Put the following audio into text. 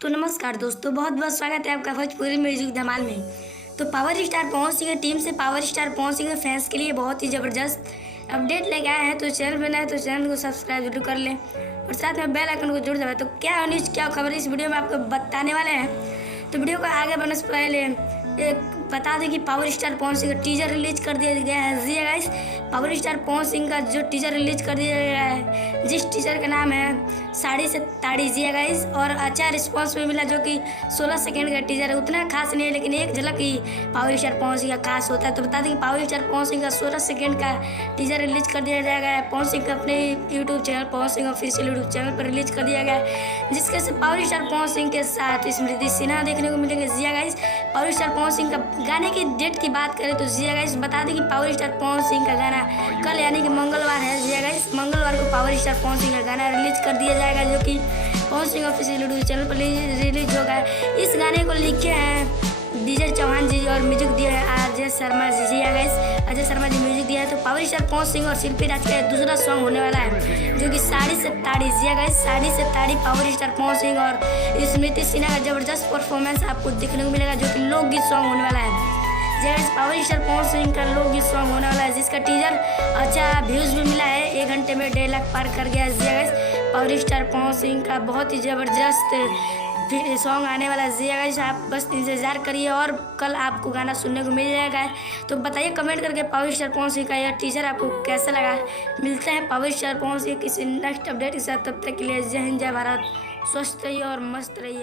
तो नमस्कार दोस्तों, बहुत बहुत स्वागत है आपका भोजपुरी म्यूजिक धमाल में। तो पावर स्टार पवन सिंह की टीम से पावर स्टार पवन सिंह के फैंस के लिए बहुत ही ज़बरदस्त अपडेट लेके आए हैं। तो चैनल बना है तो चैनल को सब्सक्राइब जरूर कर लें और साथ में बेल आइकन को जरूर दबाएं। तो क्या न्यूज़ क्या खबर इस वीडियो में आपको बताने वाले हैं। तो वीडियो को आगे बढ़ने से पहले एक बता दें कि पावर स्टार पवन सिंह का टीजर रिलीज कर दिया गया है। जी guys, power star Pawan Singh का जो टीजर रिलीज कर दिया गया है, जिस टीजर का नाम है साड़ी से ताड़ी। जी गाइस, और अच्छा रिस्पांस भी मिला, जो कि 16 सेकंड का टीजर है। उतना खास नहीं है, लेकिन एक झलक ही पावर स्टार पवन सिंह का खास होता है। तो बता दें कि पावर स्टार पवन सिंह का 16 सेकंड का टीजर रिलीज कर दिया जाएगा। पवन सिंह का अपने YouTube channel Pawan Singh official YouTube channel पर रिलीज कर दिया गया है, जिसके से पावर स्टार पवन सिंह के साथ स्मृति सिन्हा देखने को मिलेंगे। जी guys, power star Pawan Singh का गाने की डेट की बात करें तो जी गाइस बता दें कि पावर स्टार पवन सिंह का गाना कल यानी कि मंगलवार है। जी गाइस, मंगलवार को पावर स्टार पवन सिंह का गाना रिलीज कर दिया जाएगा, जो कि Pawan Singh official YouTube channel पर रिलीज होगा। इस गाने को लिखे हैं डीजे चौहान जी और म्यूजिक दिया है अजय शर्मा जी। जी गाइस, अजय शर्मा जी म्यूजिक दिया है। तो पावर स्टार पवन सिंह और शिल्पी राज का दूसरा सॉन्ग होने वाला है, जो कि साड़ी से ताड़ी। जी गाइस, साड़ी से ताड़ी पावर स्टार पवन सिंह और स्मृति सिन्हा का जबरदस्त परफॉर्मेंस आपको देखने को मिलेगा, जो कि लोकगीत सॉन्ग होने वाला है। जैसे पावर स्टार पवन सिंह का लोकगीत सॉन्ग होने वाला है, जिसका टीजर अच्छा व्यूज भी मिला है। 1 घंटे में 1.5 लाख पार कर गया। जैसे पावर स्टार पवन सिंह का बहुत ही ज़बरदस्त सॉन्ग आने वाला है। गाइस, आप बस इंतज़ार करिए और कल आपको गाना सुनने को मिल जाएगा। तो बताइए कमेंट करके पावर स्टार पवन सिंह का यह टीजर आपको कैसा लगा। मिलते हैं पावर स्टार पवन सिंह किसी नेक्स्ट अपडेट के साथ। तब तक के लिए जय हिंद, जय भारत। स्वस्थ रहिए और मस्त रहिए।